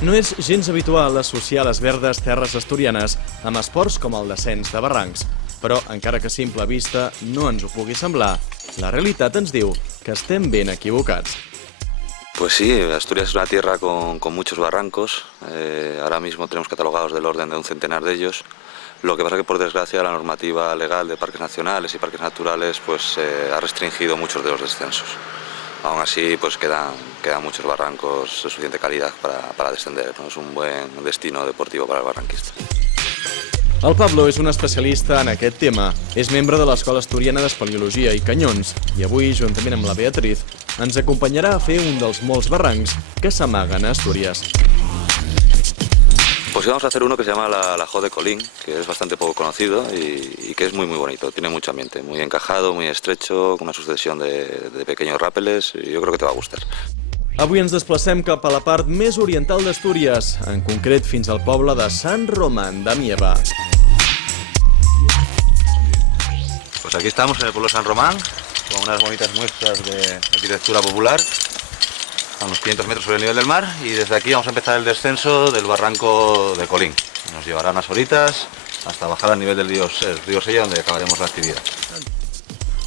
No és gens habitual associar les verdes terres asturianes amb esports com el descens de barrancs, però encara que a simple vista no ens ho pugui semblar, la realitat ens diu que estem ben equivocats. Pues sí, Asturias es una tierra con muchos barrancos, ahora mismo tenemos catalogados del orden de un centenar de ellos. Lo que pasa es que por desgracia la normativa legal de parques nacionales y parques naturales pues ha restringido muchos de los descensos. Aún así pues quedan muchos barrancos de suficiente calidad para descender, ¿no? Es un buen destino deportivo para el barranquista. El Pablo és un especialista en aquest tema. És membre de l'Escola Asturiana d'Espeleologia i Canyons i avui, juntament amb la Beatriz, ens acompanyarà a fer un dels molts barrancs que s'amaguen a Astúries. Pues vamos a hacer uno que se llama la Jo de Colín, que es bastante poco conocido y que es muy bonito, tiene mucho ambiente, muy encajado, muy estrecho, con una sucesión de pequeños rápeles y yo creo que te va a gustar. Avui ens desplacem cap a la part més oriental d'Astúries, en concret fins al poble de Sant Román de Mieva. Pues aquí estamos en el pueblo de San Román, con unas bonitas muestras de arquitectura popular, a unos 500 metros sobre el nivel del mar, y desde aquí vamos a empezar el descenso del barranco de Colín. Nos llevará unas horitas hasta bajar al nivel del río Sella, donde acabaremos la actividad.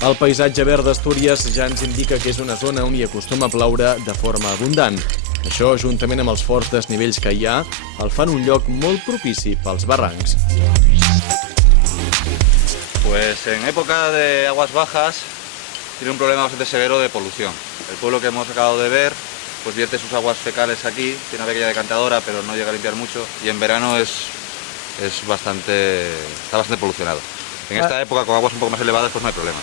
El paisatge verd d'Astúries ja ens indica que és una zona on hi acostuma a ploure de forma abundant. Això, juntament amb els forts desnivells que hi ha, el fan un lloc molt propici pels barrancs. Pues en época de aguas bajas tiene un problema bastante severo de polución. El pueblo que hemos acabado de ver pues vierte sus aguas fecales aquí, tiene una pequeña decantadora pero no llega a limpiar mucho y en verano está bastante polucionado. En esta època, con aguas un poco más elevadas, pues no hay problema.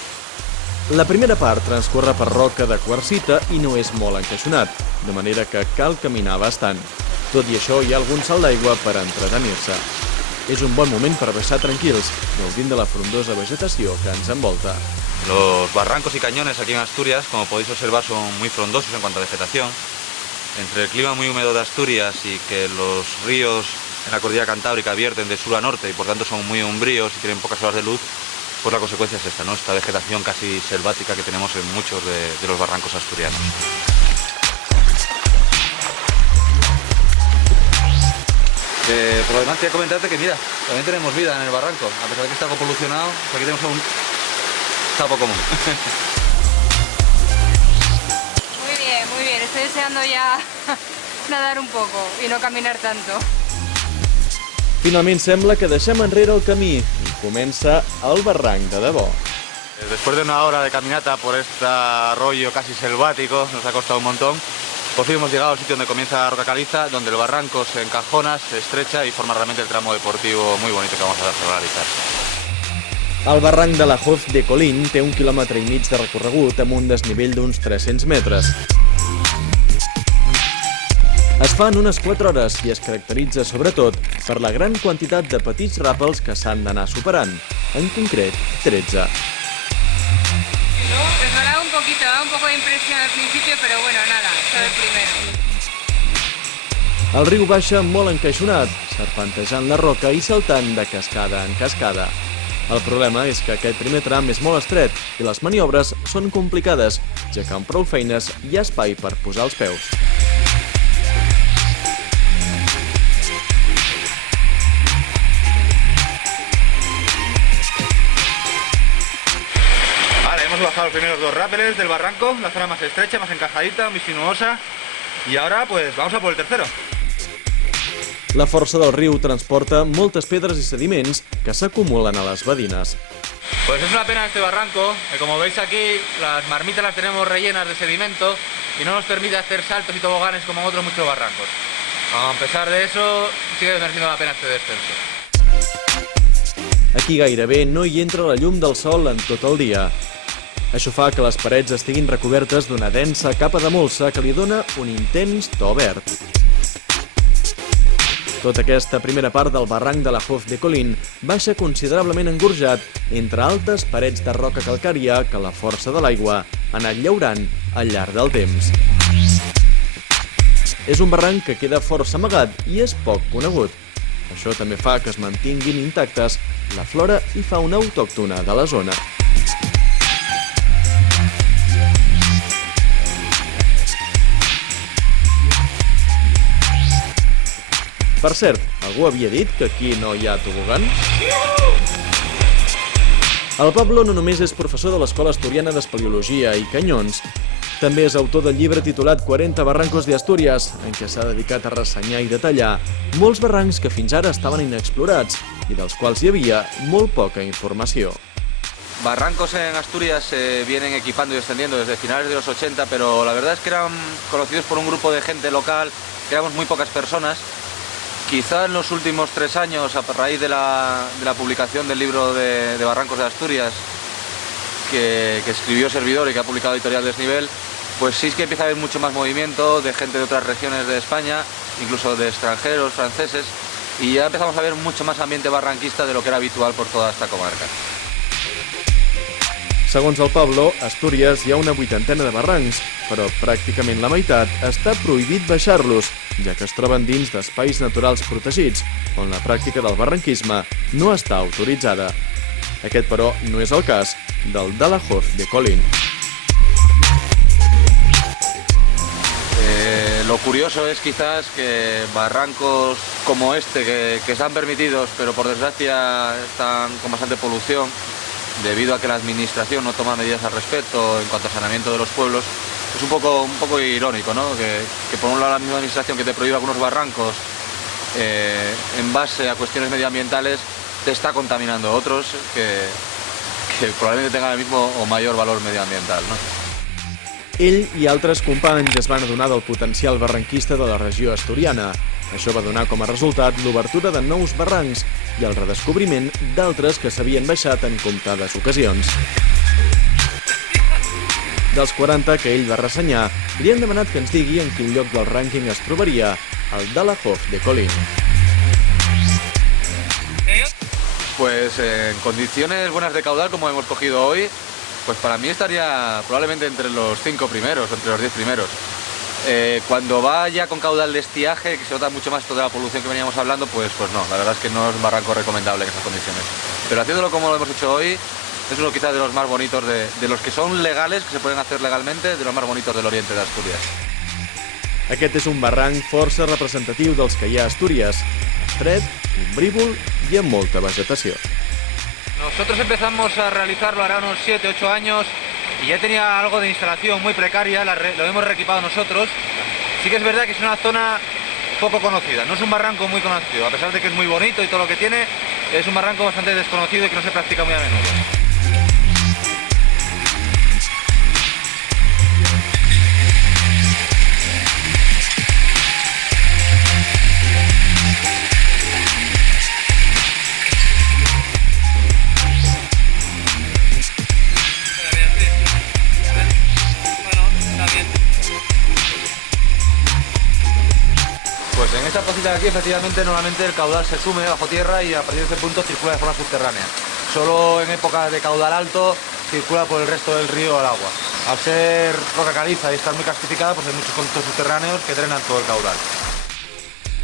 La primera part transcorre per roca de quarsita i no és molt encaixonat, de manera que cal caminar bastant. Tot i això, hi ha algun salt d'aigua per entretenir-se. És un bon moment per baixar tranquils, gaudint de la frondosa vegetació que ens envolta. Los barrancos y cañones aquí en Asturias, como podéis observar, son muy frondosos en cuanto a vegetación. Entre el clima muy húmedo de Asturias y que los ríos en la cordillera Cantábrica vierten de sur a norte y por tanto son muy umbríos y tienen pocas horas de luz, pues la consecuencia es esta, ¿no? Esta vegetación casi selvática que tenemos en muchos de los barrancos asturianos. Por lo demás quería comentarte que mira, también tenemos vida en el barranco, a pesar de que está algo polucionado, pues aquí tenemos un sapo común. Muy bien, estoy deseando ya nadar un poco y no caminar tanto. Finalment sembla que deixem enrere el camí i comença el barranc de debò. Después de una hora de caminata por este arroyo casi selvático, nos ha costado un montón, por fin hemos llegado al sitio donde comienza la roca caliza, donde el barranco se encajona, se estrecha y forma realmente el tramo deportivo muy bonito que vamos a realizar. El barranc de la Hoz de Colín té 1,5 quilòmetres de recorregut amb un desnivell d'uns 300 metres. Es fa en unes 4 hores i es caracteritza sobretot per la gran quantitat de petits ràpels que s'han d'anar superant, en concret 13. Pues ahora un poco de impresión al principio, pero bueno, nada, esto es el primero. El riu baixa molt encaixonat, serpentejant la roca i saltant de cascada en cascada. El problema és que aquest primer tram és molt estret i les maniobres són complicades, ja que amb prou feines hi ha espai per posar els peus. Hemos bajado los primeros 2 rápeles del barranco, la zona más estrecha, más encajadita, muy sinuosa, y ahora pues vamos a por el tercero. La força del riu transporta moltes pedres i sediments que s'acumulen a les badines. Pues es una pena este barranco, que como veis aquí las marmitas las tenemos rellenas de sedimento y no nos permite hacer saltos y toboganes como en otros muchos barrancos. A pesar de eso, sigue mereciendo la pena este descenso. Aquí gairebé no hi entra la llum del sol en tot el dia. Això fa que les parets estiguin recobertes d'una densa capa de molsa que li dona un intens to verd. Tota aquesta primera part del barranc de la Hoz de Colín baixa considerablement engorjat entre altes parets de roca calcària que la força de l'aigua ha anat llaurant al llarg del temps. És un barranc que queda força amagat i és poc conegut. Això també fa que es mantinguin intactes la flora i fauna autòctona de la zona. Per cert, algú havia dit que aquí no hi ha tobogan? El Pablo no només és professor de l'Escola Asturiana d'Espeleologia i Canyons, també és autor del llibre titulat 40 barrancos de Asturias, en què s'ha dedicat a ressenyar i detallar molts barrancs que fins ara estaven inexplorats i dels quals hi havia molt poca informació. Barrancos en Asturias se vienen equipando y extendiendo desde finales de los 80, pero la verdad es que eran conocidos por un grupo de gente local, que éramos muy pocas personas. Quizá en los últimos 3 años, a raíz de la publicación del libro de Barrancos de Asturias, que escribió Servidor y que ha publicado Editorial Desnivel, pues sí es que empieza a haber mucho más movimiento de gente de otras regiones de España, incluso de extranjeros, franceses, y ya empezamos a ver mucho más ambiente barranquista de lo que era habitual por toda esta comarca. Segons el Pablo, a Astúries hi ha una 80ena de barrancs, però pràcticament la meitat està prohibit baixar-los, ja que es troben dins d'espais naturals protegits, on la pràctica del barranquisme no està autoritzada. Aquest, però, no és el cas del Dalahof de Colin. Lo curioso es quizás que barrancos como este, que están permitidos, pero por desgracia están con bastante polución, debido a que la administración no toma medidas al respecto en cuanto a saneamiento de los pueblos, es un poco irónico, ¿no? Que por un lado la misma administración que te prohíbe algunos barrancos en base a cuestiones medioambientales te está contaminando otros que probablemente tengan el mismo o mayor valor medioambiental, ¿no? Ell i altres companys es van adonar del potencial barranquista de la regió asturiana. Això va donar com a resultat l'obertura de nous barrancs i el redescobriment d'altres que s'havien baixat en comptades ocasions. Dels 40 que ell va ressenyar, li hem demanat que ens digui en quin lloc del rànquing es trobaria el Dalahof de Colin. Pues en condiciones buenas de caudal como hemos cogido hoy, pues para mí estaría probablemente entre los 5 primeros, entre los 10 primeros. Cuando va ya con caudal de estiaje, que se nota mucho más toda la polución que veníamos hablando, pues no, la verdad es que no es un barranco recomendable en esas condiciones. Pero haciéndolo como lo hemos hecho hoy, es uno quizás de los más bonitos, de los que son legales, que se pueden hacer legalmente, de los más bonitos del oriente de Asturias. Aquest és un barranc força representatiu dels que hi ha a Astúries, estret, ombrívol i amb molta vegetació. Nosotros empezamos a realizarlo hará unos 7-8 años y ya tenía algo de instalación muy precaria, lo hemos reequipado nosotros. Sí que es verdad que es una zona poco conocida, no es un barranco muy conocido, a pesar de que es muy bonito y todo lo que tiene, es un barranco bastante desconocido y que no se practica muy a menudo. Pues en esta placita de aquí, efectivamente, normalmente el caudal se sume bajo tierra y a partir de ese punto circula de forma subterránea. Solo en épocas de caudal alto circula por el resto del río al agua. Al ser roca caliza y estar muy castificada, pues hay muchos conductos subterráneos que drenan todo el caudal.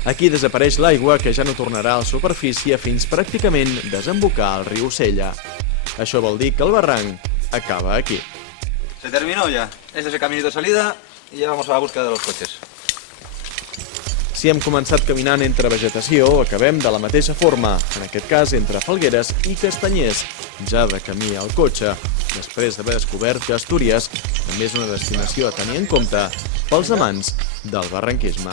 Aquí desapareix l'aigua que ja no tornarà a la superfície fins pràcticament desembocar al riu Sella. Això vol dir que el barranc acaba aquí. Se terminó ya. Este es el caminito de salida y ya vamos a la búsqueda de los coches. Si hem començat caminant entre vegetació, acabem de la mateixa forma, en aquest cas entre falgueres i castanyers, ja de camí al cotxe, després d'haver descobert que Astúries també és una destinació a tenir en compte pels amants del barranquisme.